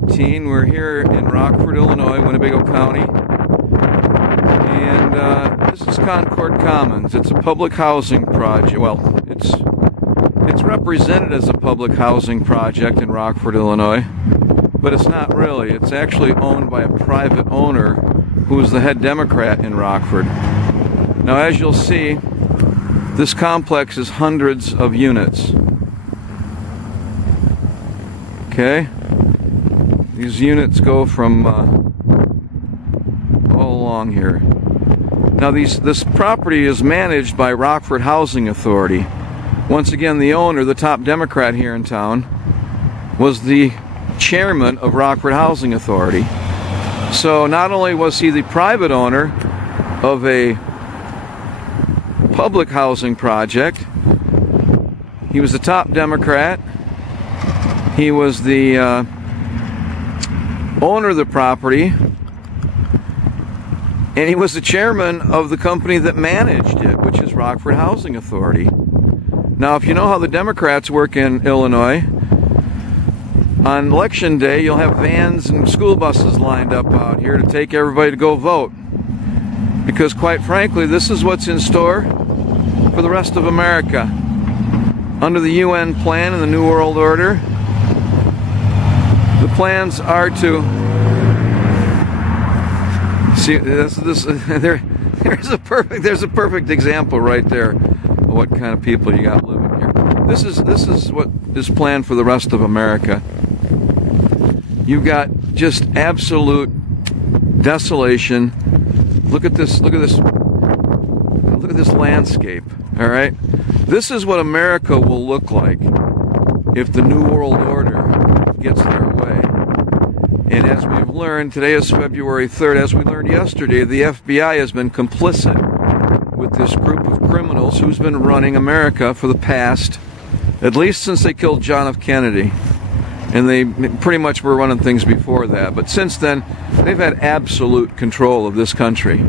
2018. We're here in Rockford, Illinois, Winnebago County. And this is Concord Commons. It's a public housing project. Well, it's represented as a public housing project in Rockford, Illinois. But it's not really. It's actually owned by a private owner who is the head Democrat in Rockford. Now, as you'll see, this complex is hundreds of units. Okay? These units go from all along here. Now, this property is managed by Rockford Housing Authority. Once again, the owner, the top Democrat here in town, was the chairman of Rockford Housing Authority. So not only was he the private owner of a public housing project, he was the top Democrat, he was the owner of the property, and he was the chairman of the company that managed it, which is Rockford Housing Authority. Now, if you know how the Democrats work in Illinois, on election day, you'll have vans and school buses lined up out here to take everybody to go vote. Because quite frankly, this is what's in store for the rest of America. Under the UN plan and the New World Order, the plans are to see there's a perfect example right there of what kind of people you got living here. This is what is planned for the rest of America. You've got just absolute desolation. Look at this landscape, all right? This is what America will look like if the New World Order gets their way. And as we've learned, today is February 3rd, as we learned yesterday, the FBI has been complicit with this group of criminals who's been running America for the past, at least since they killed John F. Kennedy. And they pretty much were running things before that. But since then, they've had absolute control of this country.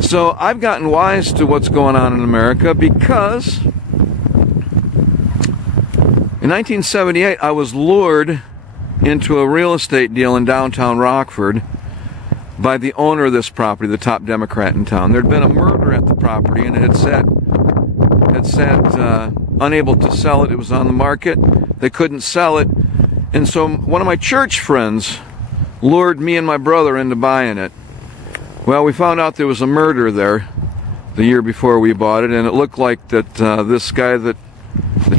So I've gotten wise to what's going on in America because in 1978, I was lured into a real estate deal in downtown Rockford by the owner of this property, the top Democrat in town. There'd been a murder at the property, and it had sat unable to sell it. It was on the market. They couldn't sell it. And so one of my church friends lured me and my brother into buying it. Well, we found out there was a murder there the year before we bought it, and it looked like that this guy, the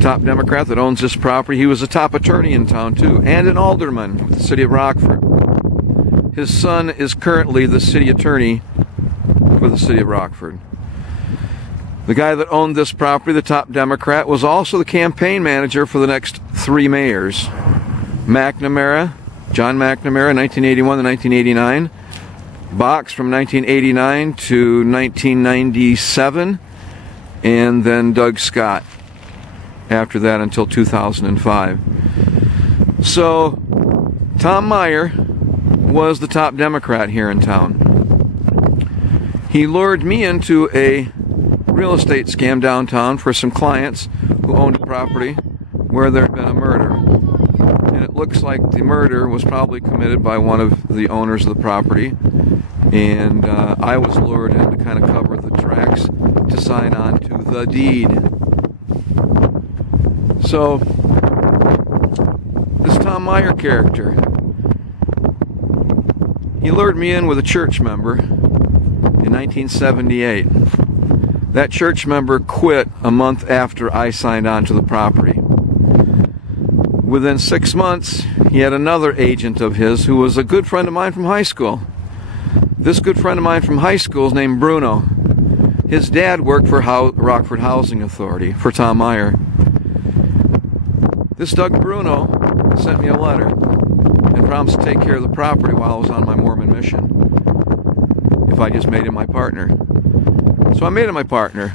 top Democrat that owns this property, he was a top attorney in town too, and an alderman with the city of Rockford. His son is currently the city attorney for the city of Rockford. The guy that owned this property, the top Democrat, was also the campaign manager for the next three mayors. McNamara, John McNamara, 1981 to 1989. Box from 1989 to 1997. And then Doug Scott after that until 2005. So, Tom Meyer was the top Democrat here in town. He lured me into a real estate scam downtown for some clients who owned a property where there had been a murder. And it looks like the murder was probably committed by one of the owners of the property. And I was lured in to kind of cover the tracks to sign on to the deed. So, this Tom Meyer character, he lured me in with a church member in 1978. That church member quit a month after I signed on to the property. Within 6 months, he had another agent of his who was a good friend of mine from high school. This good friend of mine from high school is named Bruno. His dad worked for Rockford Housing Authority, for Tom Meyer. This Doug Bruno sent me a letter and promised to take care of the property while I was on my Mormon mission, if I just made him my partner. So I made him my partner,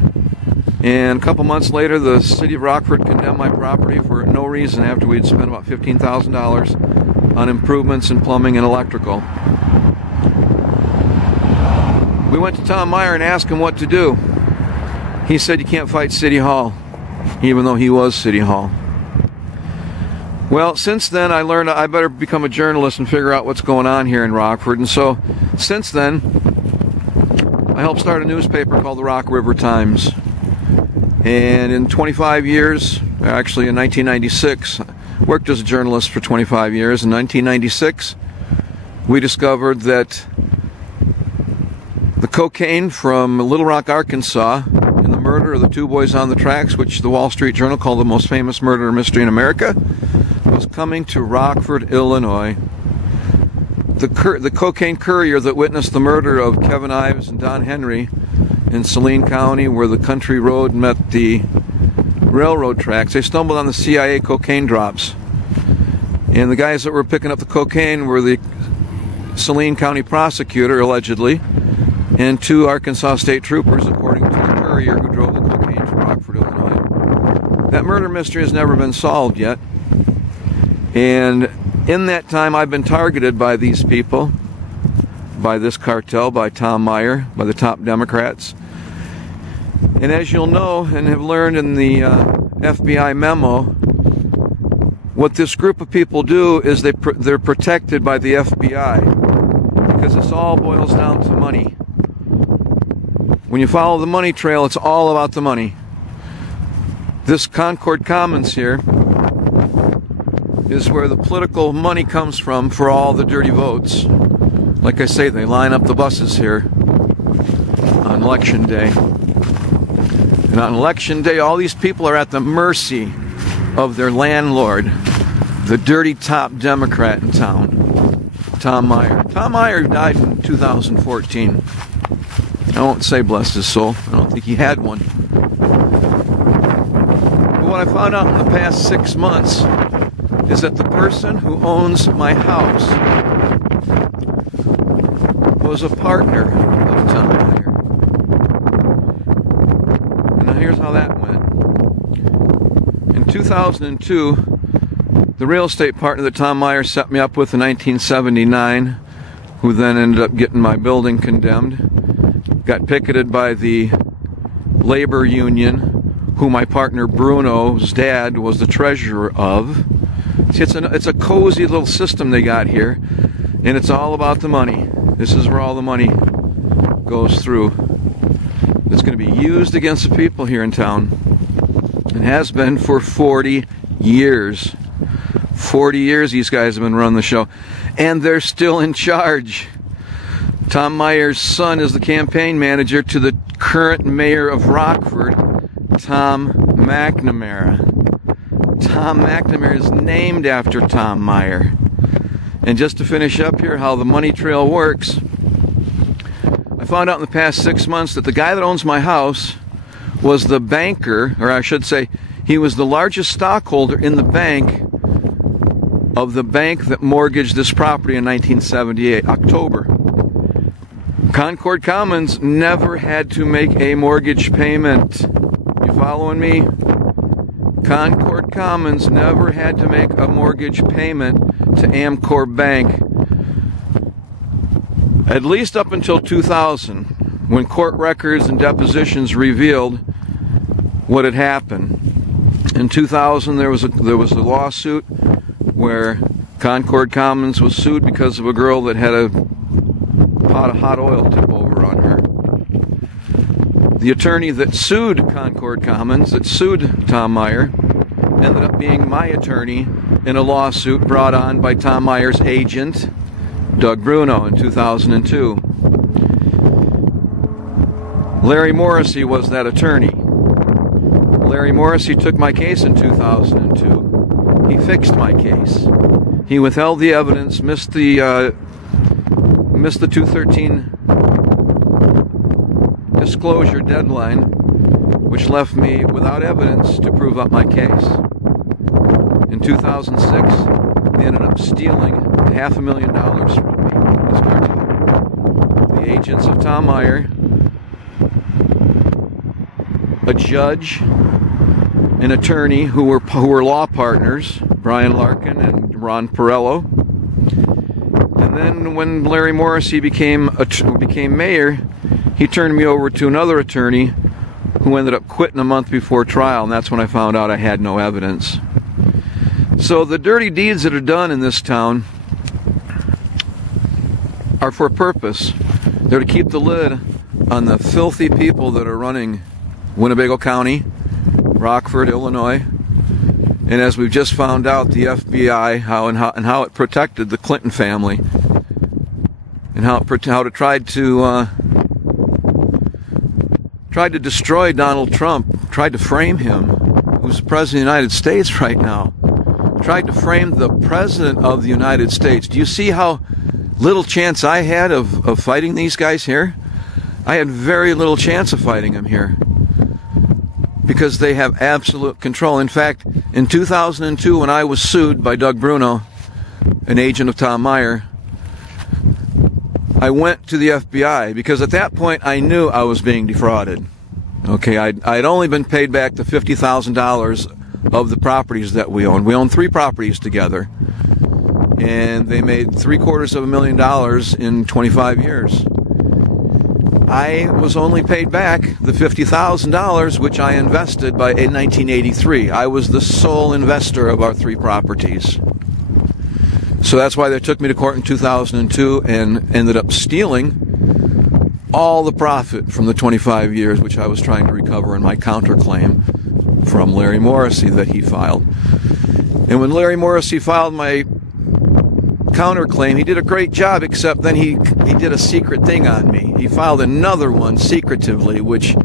and a couple months later the city of Rockford condemned my property for no reason after we'd spent about $15,000 on improvements in plumbing and electrical. We went to Tom Meyer and asked him what to do. He said you can't fight City Hall, even though he was City Hall. Well, since then I learned I better become a journalist and figure out what's going on here in Rockford. And so since then I helped start a newspaper called the Rock River Times. And in 25 years, actually in 1996, worked as a journalist for 25 years. In 1996, we discovered that the cocaine from Little Rock, Arkansas, in the murder of the two boys on the tracks, which the Wall Street Journal called the most famous murder mystery in America, was coming to Rockford, Illinois. The cocaine courier that witnessed the murder of Kevin Ives and Don Henry in Saline County, where the country road met the railroad tracks, they stumbled on the CIA cocaine drops. And the guys that were picking up the cocaine were the Saline County prosecutor, allegedly, and two Arkansas state troopers, according to the courier who drove the cocaine to Rockford, Illinois. That murder mystery has never been solved yet. And in that time, I've been targeted by these people, by this cartel, by Tom Meyer, by the top Democrats. And as you'll know and have learned in the FBI MEMO, what this group of people do is they're protected by the FBI, because this all boils down to money. When you follow the money trail, it's all about the money. This Concord Commons here is where the political money comes from for all the dirty votes. Like I say, they line up the buses here on election day. And on election day, all these people are at the mercy of their landlord, the dirty top Democrat in town, Tom Meyer. Tom Meyer died in 2014. I won't say bless his soul. I don't think he had one. But what I found out in the past 6 months is that the person who owns my house was a partner of Tom Meyer. And now here's how that went. In 2002, the real estate partner that Tom Meyer set me up with in 1979, who then ended up getting my building condemned, got picketed by the labor union, who my partner Bruno's dad was the treasurer of. See, it's a cozy little system they got here, and it's all about the money. This is where all the money goes through. It's going to be used against the people here in town. It has been for 40 years. 40 years these guys have been running the show, and they're still in charge. Tom Meyer's son is the campaign manager to the current mayor of Rockford, Tom McNamara. Tom McNamara is named after Tom Meyer. And just to finish up here, how the money trail works, I found out in the past 6 months that the guy that owns my house was the banker, or I should say, he was the largest stockholder in the bank of the bank that mortgaged this property in 1978, October. Concord Commons never had to make a mortgage payment. You following me? Concord Commons never had to make a mortgage payment to Amcore Bank, at least up until 2000, when court records and depositions revealed what had happened. In 2000, there was a lawsuit where Concord Commons was sued because of a girl that had a pot of hot oil tip over on her. The attorney that sued Concord Commons, that sued Tom Meyer, ended up being my attorney in a lawsuit brought on by Tom Meyer's agent, Doug Bruno, in 2002. Larry Morrissey was that attorney. Larry Morrissey took my case in 2002. He fixed my case. He withheld the evidence, missed the 213 disclosure deadline, which left me without evidence to prove up my case. In 2006, they ended up stealing $500,000 from me, this cartel. The agents of Tom Meyer, a judge, an attorney who were law partners, Brian Larkin and Ron Perello. And then when Larry Morrissey became mayor, he turned me over to another attorney who ended up quitting a month before trial, and that's when I found out I had no evidence. So the dirty deeds that are done in this town are for a purpose. They're to keep the lid on the filthy people that are running Winnebago County, Rockford, Illinois. And as we've just found out, the FBI, how it protected the Clinton family, and how it tried to destroy Donald Trump, tried to frame him, who's the President of the United States right now, tried to frame the President of the United States. Do you see how little chance I had of fighting these guys here? I had very little chance of fighting them here, because they have absolute control. In fact, in 2002, when I was sued by Doug Bruno, an agent of Tom Meyer, I went to the FBI because at that point I knew I was being defrauded. Okay, I'd only been paid back the $50,000 of the properties that we owned. We owned 3 properties together, and they made $750,000 in 25 years. I was only paid back the $50,000 which I invested in 1983. I was the sole investor of our 3 properties. So that's why they took me to court in 2002 and ended up stealing all the profit from the 25 years which I was trying to recover in my counterclaim from Larry Morrissey that he filed. And when Larry Morrissey filed my counterclaim, he did a great job, except then he did a secret thing on me. He filed another one secretively, which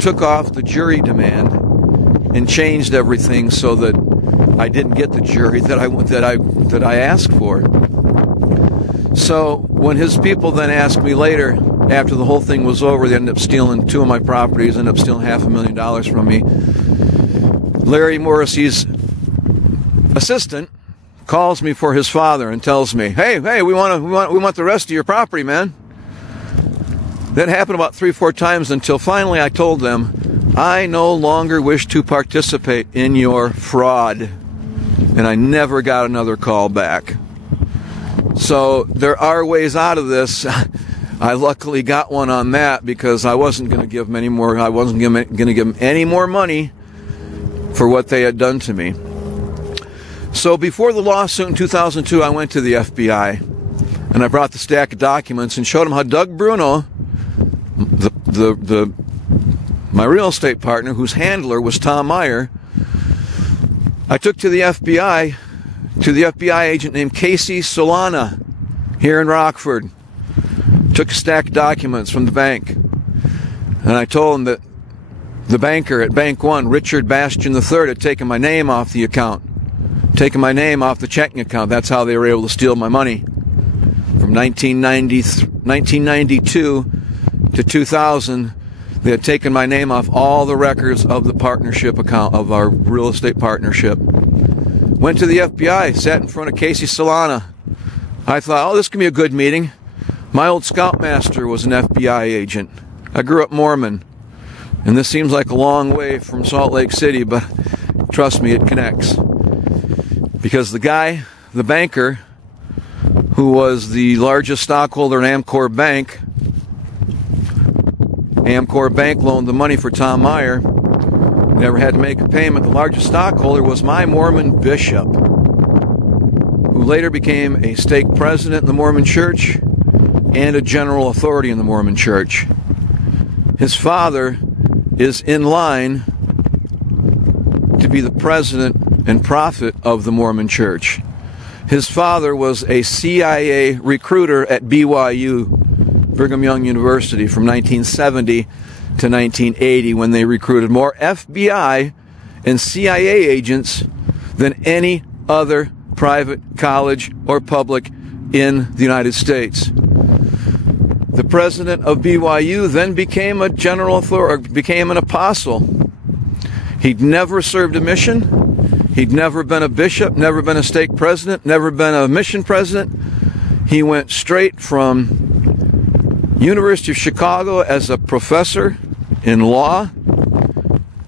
took off the jury demand and changed everything so that I didn't get the jury that I asked for. So when his people then asked me later, after the whole thing was over, they ended up stealing 2 of my properties, ended up stealing $500,000 from me. Larry Morrissey's assistant calls me for his father and tells me, "Hey, we want the rest of your property, man." That happened about 3 or 4 times until finally I told them, "I no longer wish to participate in your fraud." And I never got another call back. So there are ways out of this. I luckily got one on that because I wasn't going to give them any more. I wasn't going to give them any more money for what they had done to me. So before the lawsuit in 2002, I went to the FBI and I brought the stack of documents and showed them how Doug Bruno, my real estate partner, whose handler was Tom Meyer, I took to the FBI agent named Casey Solana here in Rockford. Took a stack of documents from the bank, and I told him that the banker at Bank 1, Richard Bystrom III, had taken my name off the account, taken my name off the checking account. That's how they were able to steal my money. From 1992 to 2000, they had taken my name off all the records of the partnership account, of our real estate partnership. Went to the FBI, sat in front of Casey Solana. I thought, oh, this can be a good meeting. My old scoutmaster was an FBI agent. I grew up Mormon, and this seems like a long way from Salt Lake City, but trust me, it connects. Because the guy, the banker, who was the largest stockholder in Amcore Bank, Amcore Bank loaned the money for Tom Meyer, never had to make a payment. The largest stockholder was my Mormon bishop, who later became a stake president in the Mormon Church and a general authority in the Mormon Church. His father is in line to be the president and prophet of the Mormon Church. His father was a CIA recruiter at BYU, Brigham Young University, from 1970 to 1980, when they recruited more FBI and CIA agents than any other private college or public in the United States. The president of BYU then became a general authority, became an apostle. He'd never served a mission. He'd never been a bishop, never been a stake president, never been a mission president. He went straight from University of Chicago as a professor in law,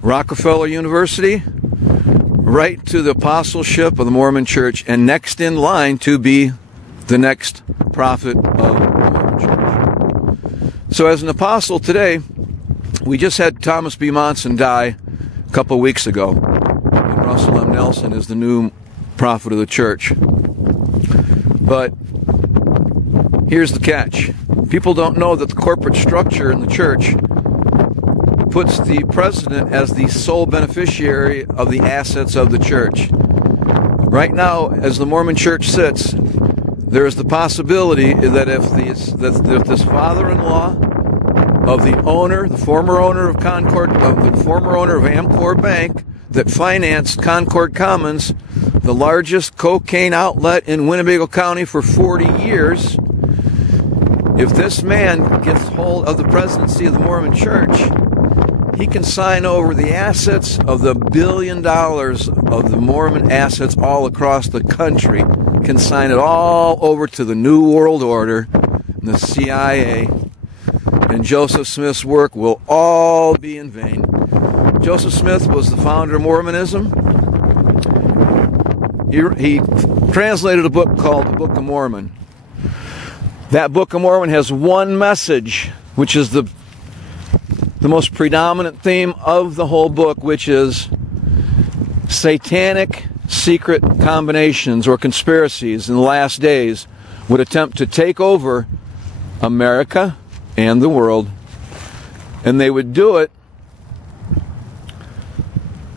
Rockefeller University, right to the apostleship of the Mormon Church, and next in line to be the next prophet of the Mormon Church. So as an apostle today, we just had Thomas B. Monson die a couple weeks ago. And Russell M. Nelson is the new prophet of the church. But here's the catch. People don't know that the corporate structure in the church puts the president as the sole beneficiary of the assets of the church. Right now, as the Mormon church sits, there is the possibility that if this father-in-law of the owner, the former owner of Amcore Bank that financed Concord Commons, the largest cocaine outlet in Winnebago County for 40 years, if this man gets hold of the presidency of the Mormon church, he can sign over the assets of the $1 billion of the Mormon assets all across the country, can sign it all over to the New World Order, the CIA, and Joseph Smith's work will all be in vain. Joseph Smith was the founder of Mormonism. He translated a book called the Book of Mormon. That Book of Mormon has one message, which is the most predominant theme of the whole book, which is satanic secret combinations or conspiracies in the last days would attempt to take over America and the world, and they would do it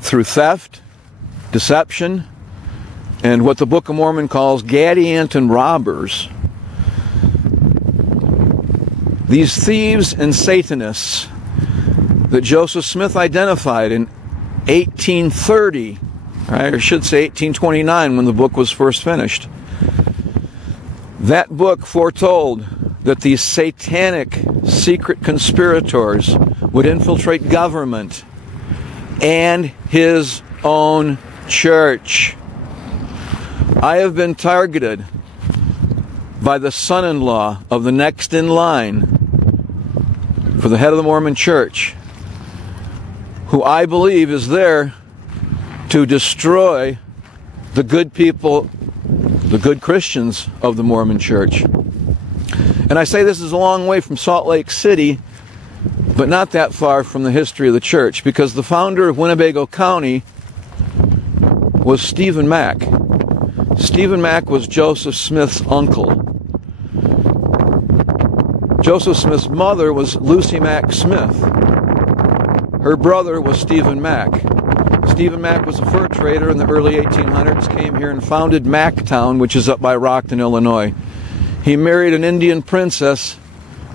through theft, deception, and what the Book of Mormon calls Gadianton robbers. These thieves and Satanists that Joseph Smith identified in 1830, right, or should say 1829, when the book was first finished. That book foretold that these satanic secret conspirators would infiltrate government and his own church. I have been targeted by the son-in-law of the next in line for the head of the Mormon church, who I believe is there to destroy the good people, the good Christians of the Mormon church. And I say this is a long way from Salt Lake City, but not that far from the history of the church, because the founder of Winnebago County was Stephen Mack. Stephen Mack was Joseph Smith's uncle. Joseph Smith's mother was Lucy Mack Smith. Her brother was Stephen Mack. Stephen Mack was a fur trader in the early 1800s, came here and founded Macktown, which is up by Rockton, Illinois. He married an Indian princess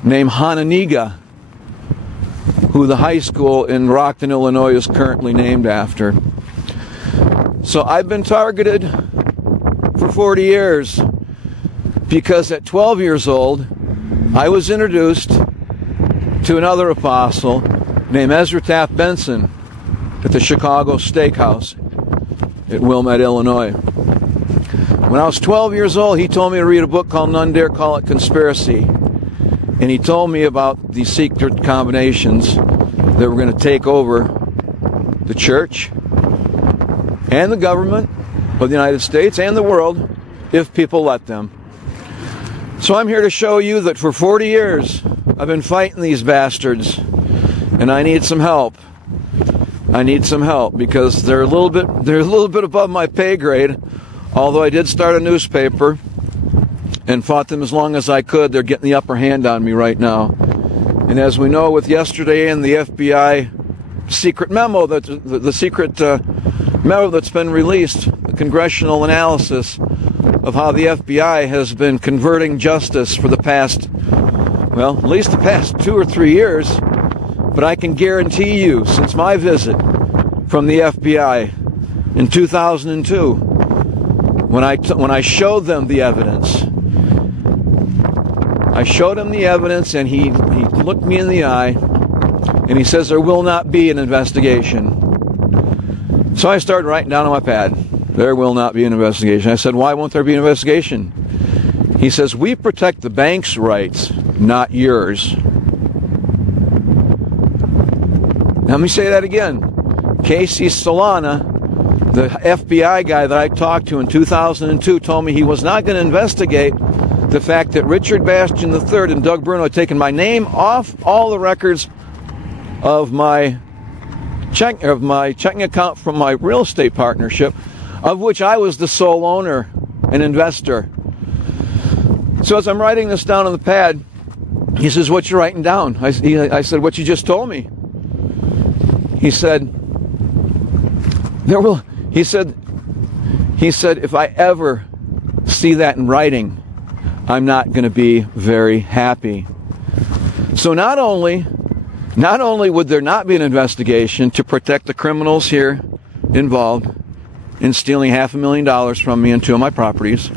named Hananiga, who the high school in Rockton, Illinois is currently named after. So I've been targeted for 40 years because at 12 years old, I was introduced to another apostle named Ezra Taft Benson at the Chicago Steakhouse at Wilmette, Illinois. When I was 12 years old, he told me to read a book called None Dare Call It Conspiracy. And he told me about these secret combinations that were going to take over the church and the government of the United States and the world if people let them. So I'm here to show you that for 40 years I've been fighting these bastards, and I need some help. I need some help because they're a little bit above my pay grade. Although I did start a newspaper and fought them as long as I could, they're getting the upper hand on me right now. And as we know, with yesterday and the FBI secret memo, the secret memo that's been released, the congressional analysis of how the FBI has been converting justice for the past, well, at least the past 2 or 3 years. But I can guarantee you, since my visit from the FBI in 2002, when I showed them the evidence, and he looked me in the eye, and he says there will not be an investigation. So I started writing down on my pad, there will not be an investigation. I said, why won't there be an investigation? He says, we protect the bank's rights, not yours. Let me say that again. Casey Solana, the FBI guy that I talked to in 2002, told me he was not going to investigate the fact that Richard Bastian III and Doug Bruno had taken my name off all the records of my checking account from my real estate partnership. of which I was the sole owner and investor. So as I'm writing this down on the pad, he says, "What you writing down?" I said, "What you just told me." He said, he said, "If I ever see that in writing, I'm not going to be very happy." So not only would there not be an investigation to protect the criminals here involved in stealing $500,000 from me and 2 of my properties,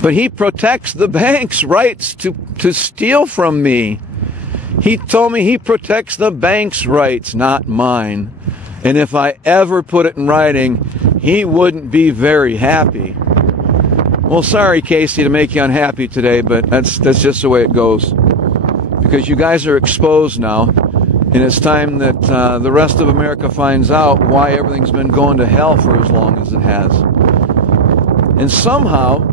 but he protects the bank's rights to steal from me. He told me he protects the bank's rights, not mine. And if I ever put it in writing, he wouldn't be very happy. Well, sorry, Casey, to make you unhappy today, but that's just the way it goes. Because you guys are exposed now, and it's time that the rest of America finds out why everything's been going to hell for as long as it has. And somehow,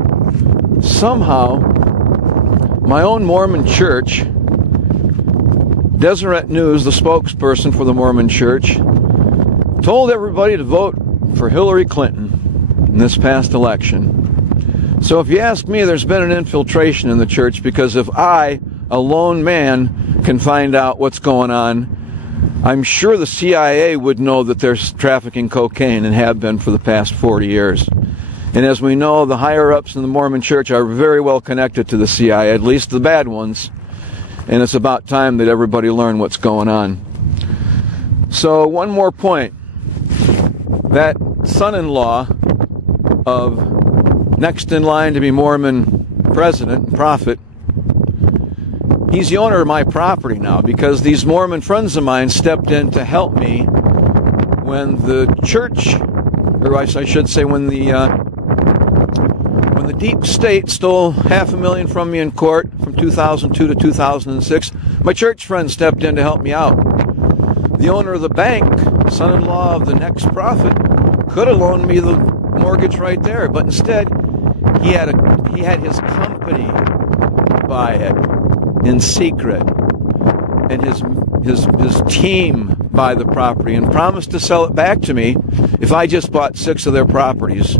my own Mormon church, Deseret News, the spokesperson for the Mormon Church, told everybody to vote for Hillary Clinton in this past election. So if you ask me, there's been an infiltration in the church, because if I, a lone man, can find out what's going on, I'm sure the CIA would know that they're trafficking cocaine and have been for the past 40 years. And as we know, the higher-ups in the Mormon Church are very well connected to the CIA, at least the bad ones. And it's about time that everybody learn what's going on. So one more point. That son-in-law of next in line to be Mormon president and prophet, he's the owner of my property now, because these Mormon friends of mine stepped in to help me when the church, or I should say when the deep state stole $500,000 from me in court from 2002 to 2006. My church friends stepped in to help me out. The owner of the bank, son-in-law of the next prophet, could have loaned me the mortgage right there, but instead he had his company buy it in secret, and his team buy the property, and promised to sell it back to me if I just bought 6 of their properties.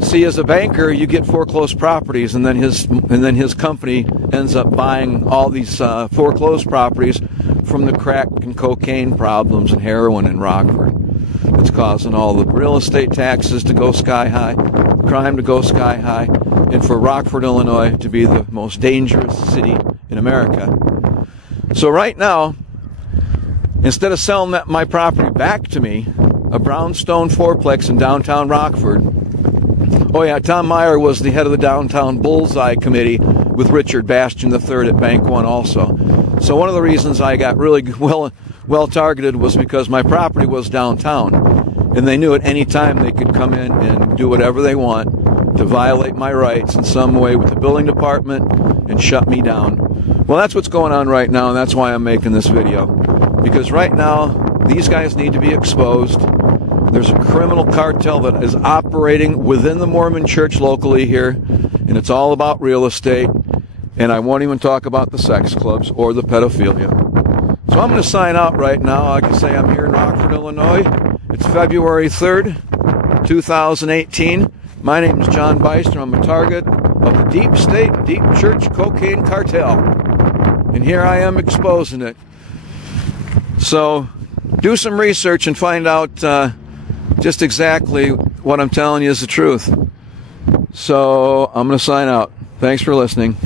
See, as a banker, you get foreclosed properties, and then his company ends up buying all these foreclosed properties from the crack and cocaine problems and heroin in Rockford. It's causing all the real estate taxes to go sky high, crime to go sky high, and for Rockford, Illinois to be the most dangerous city in America. So right now, instead of selling my property back to me, a brownstone fourplex in downtown Rockford. Oh yeah, Tom Meyer was the head of the downtown Bullseye Committee with Richard Bastian III at Bank One also. So one of the reasons I got really well targeted was because my property was downtown, and they knew at any time they could come in and do whatever they want to violate my rights in some way with the building department and shut me down. Well, that's what's going on right now, and that's why I'm making this video. Because right now, these guys need to be exposed. There's a criminal cartel that is operating within the Mormon Church locally here, and it's all about real estate, and I won't even talk about the sex clubs or the pedophilia. So I'm going to sign out right now. I can say I'm here in Rockford, Illinois. It's February 3rd, 2018. My name is John Bystrom. I'm a target of the Deep State, Deep Church Cocaine Cartel, and here I am exposing it. So do some research and find out just exactly what I'm telling you is the truth. So I'm going to sign out. Thanks for listening.